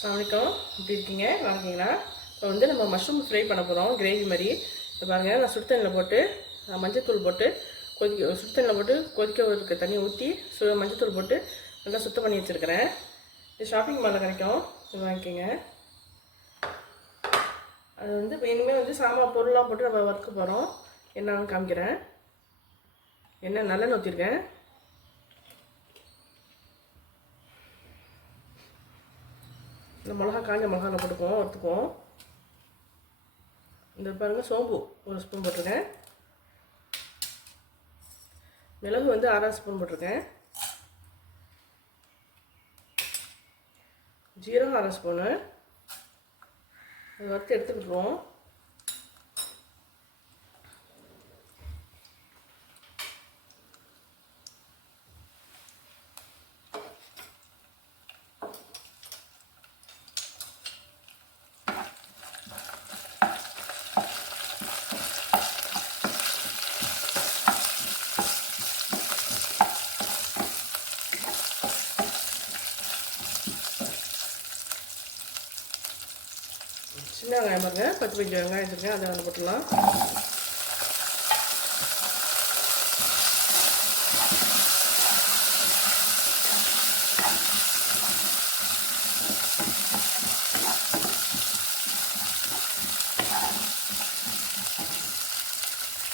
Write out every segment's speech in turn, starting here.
வணக்கம் எப்படி இருக்கீங்க? வாங்கிங்களா இப்போ வந்து நம்ம மஷ்ரூம் ஃப்ரை பண்ண போகிறோம் கிரேவி மாதிரி. இப்போ பாருங்கள் நான் சுடுத்தண்ணில் போட்டு நான் மஞ்சத்தூள் போட்டு கொதிக்க சுடுத்தண்ணில் போட்டு கொதிக்க இருக்க தண்ணி ஊற்றி சு மஞ்சத்தூள் போட்டு நல்லா சுத்தம் பண்ணி வச்சுருக்கிறேன். இது ஷாப்பிங் மாலில் கிடைக்கும். இது வாங்கிக்கோங்க. அது வந்து இப்போ இனிமேல் வந்து சாமா பொருளாக போட்டு நம்ம வறுக்க போகிறோம் என்னன்னு காமிக்கிறேன். என்ன நல்லெண்ணெய் ஊற்றிருக்கேன் இந்த மிளகா காஞ்ச மிளகாவில் போட்டுக்குவோம் வறுத்துக்குவோம். இந்த பாருங்கள் சோம்பு ஒரு ஸ்பூன் போட்டிருக்கேன். மிளகு வந்து அரை ஸ்பூன் போட்டிருக்கேன். ஜீரகம் அரை ஸ்பூனு அது வறுத்து எடுத்துக்கிட்டுருவோம். சின்ன வெங்காயம் பாருங்க பத்து பஞ்சு வெங்காயம் வச்சுருக்கேன். அதை வந்து போட்டுடலாம்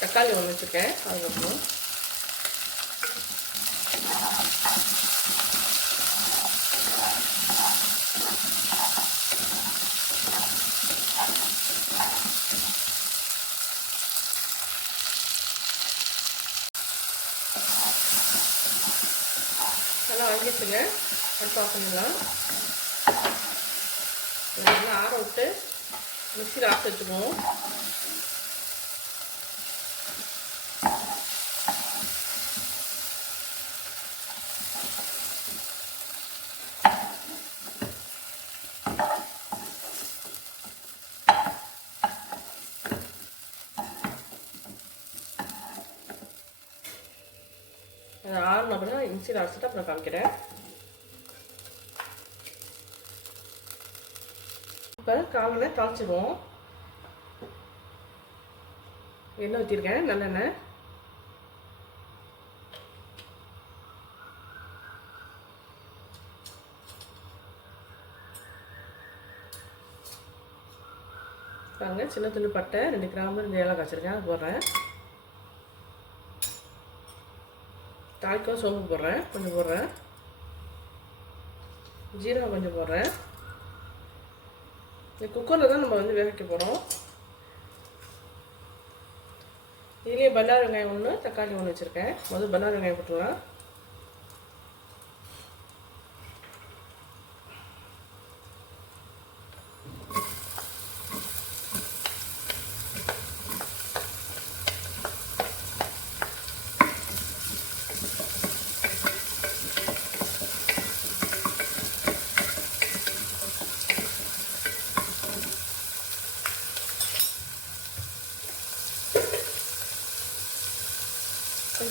தக்காளி ஒன்று வச்சுருக்கேன். அதுக்கப்புறம் போட்டுருவோம் நல்லா வாங்கிட்டுங்க அடுப்பு ஆஃப் பண்ணிடலாம் நல்லா ஆற விட்டு மிக்சியில் ஆஃப் வச்சுக்குவோம் ஆறுன அப்புறம் மிக்சியில் அரைச்சிட்டு அப்புறம் காமிக்கிறேன். இப்போ காமனை தாளிச்சிடுவோம். எண்ணெய் ஊற்றிருக்கேன் நல்லெண்ணெய். பாருங்க சின்ன துண்டு பட்டை ரெண்டு கிராம்பு ரெண்டு ஏலக்காய் வச்சுருக்கேன் போடுறேன். தாளிக்காய் சோம்பு போடுறேன் கொஞ்சம் போடுறேன். ஜீரகம் கொஞ்சம் போடுறேன். இந்த குக்கரில் தான் நம்ம வந்து வேக போகிறோம் இதுலேயே பல்லாரி வெங்காயம் ஒன்று தக்காளி ஒன்று வச்சுருக்கேன். முதல் பல்லாரி வெங்காயம் போட்டுடலாம்.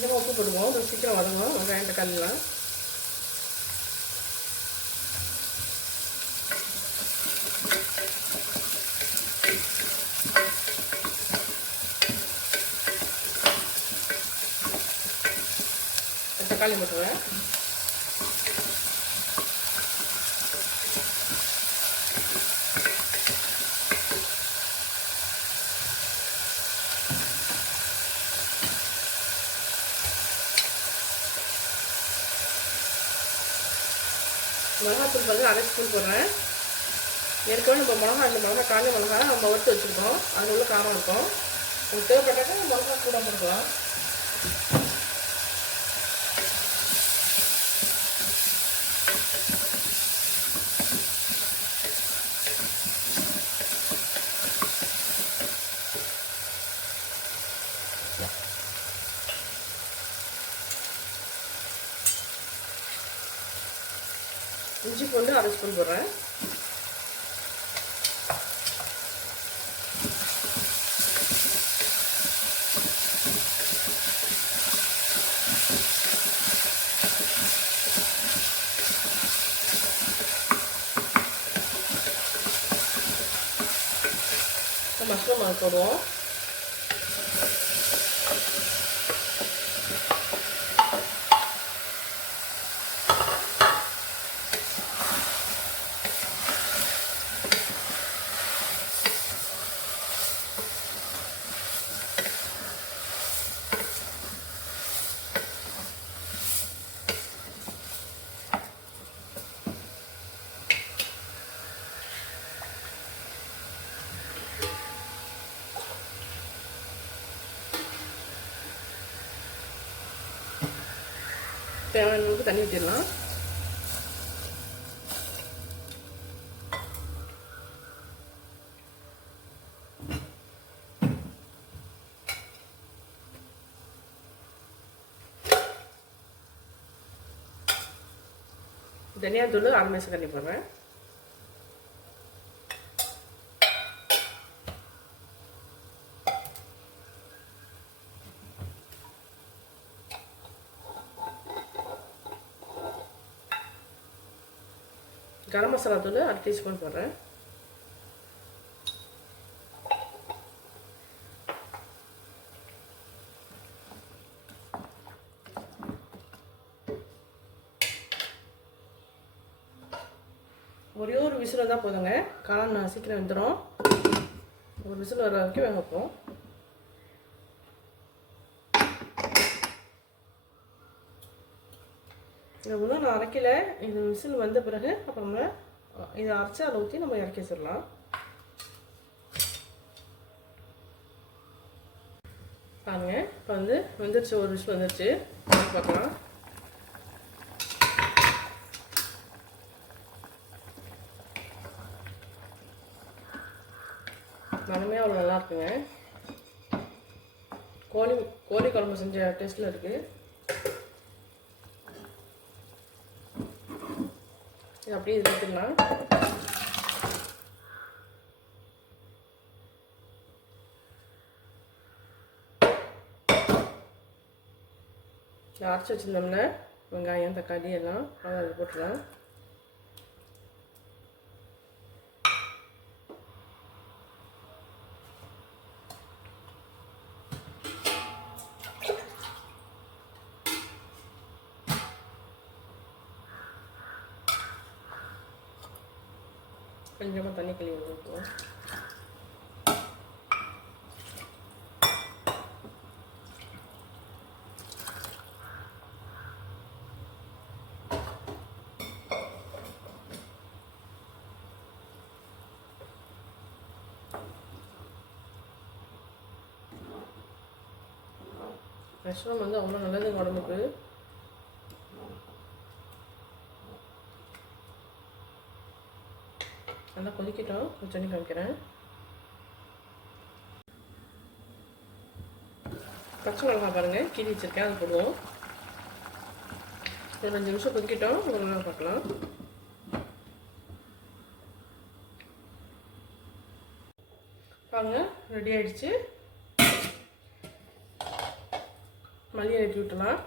கொஞ்சமாக உப்பு போடுவோம் கொஞ்சம் சீக்கிரம் வதங்கும் வெங்காயம் தக்காளிலாம். தக்காளி போட்டுருவேன் மிளகாத்தூள் பதில் அரை ஸ்பூன் போடுறேன். ஏற்கனவே நம்ம மிளகா இந்த மிளகா காஞ்ச மிளகா நம்ம வறுத்து வச்சுருக்கோம். அதில் உள்ள காரம் இருக்கும். உங்களுக்கு தேவைப்பட்டாக்கா மிளகா கூட போட்டுக்கலாம். இஞ்சி பூண்டு அரை ஸ்பூன் போடுறேன். மஷ்ரூம் போடுவோம். தேவையான அளவுக்கு தண்ணி ஊற்றிடலாம் தனியாத்தூள் அரை மேசம் கண்ணி போடுறேன். கரம் மசாலா தூள் அரை டீஸ்பூன் போடுறேன். ஒரே ஒரு விசில் தான் போதுங்க. காளான் சீக்கிரம் வந்துடும் ஒரு விசில் வர வரைக்கும் வேக வைப்போம். இதை ஒன்றும் நான் அரைக்கல. இது விசில் வந்த பிறகு அப்புறமா இதை அரைச்சி அதை ஊற்றி நம்ம இறக்கி வச்சிடலாம். பாருங்க இப்போ வந்து வந்துருச்சு ஒரு விசில் வந்துருச்சு. பார்க்கலாம் மனமே அவ்வளோ நல்லா இருக்குங்க. கோழி கோழி குழம்பு செஞ்ச டேஸ்ட்டில் இருக்குது அப்படியே இது எடுத்துக்கலாம் அரைச்சி வச்சுருந்தோம்னா வெங்காயம் தக்காளி எல்லாம் அதை போட்டுடலாம். கொஞ்சமாக தண்ணி கழுவி ஊற்றுவோம் மஷ்ரூம் வந்து அவ்வளோ நல்லது உடம்புக்கு. நல்லா கொதிக்கட்டும். கொஞ்சம் காமிக்கிறேன். பச்சை மிளகா பாருங்கள் கீழி வச்சுருக்கேன். அது போடுவோம். ஒரு அஞ்சு நிமிஷம் கொதிக்கட்டும். ஒரு நேரம் பார்க்கலாம். பாருங்க. ரெடி ஆயிடுச்சு. மல்லி எழுதி விட்டலாம்.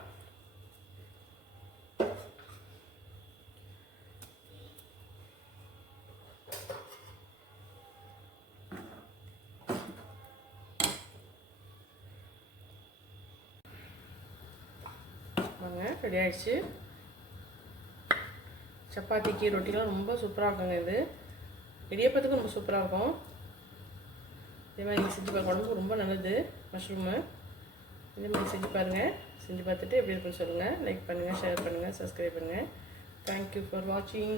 ரெடி ஆகிடுச்சு சப்பாத்திக்கு ரொட்டிலாம் ரொம்ப சூப்பராக இருக்குங்க இது. இடியப்பத்துக்கும் ரொம்ப சூப்பராக இருக்கும். இதே மாதிரி செஞ்சு பார்க்க உடம்புக்கு ரொம்ப நல்லது மஷ்ரூமு இதே மாதிரி செஞ்சு பாருங்கள் செஞ்சு பார்த்துட்டு எப்படி இருக்குன்னு சொல்லுங்கள் லைக் பண்ணுங்கள் ஷேர் பண்ணுங்கள் சப்ஸ்கிரைப் பண்ணுங்கள் தேங்க்யூ ஃபார் வாட்சிங்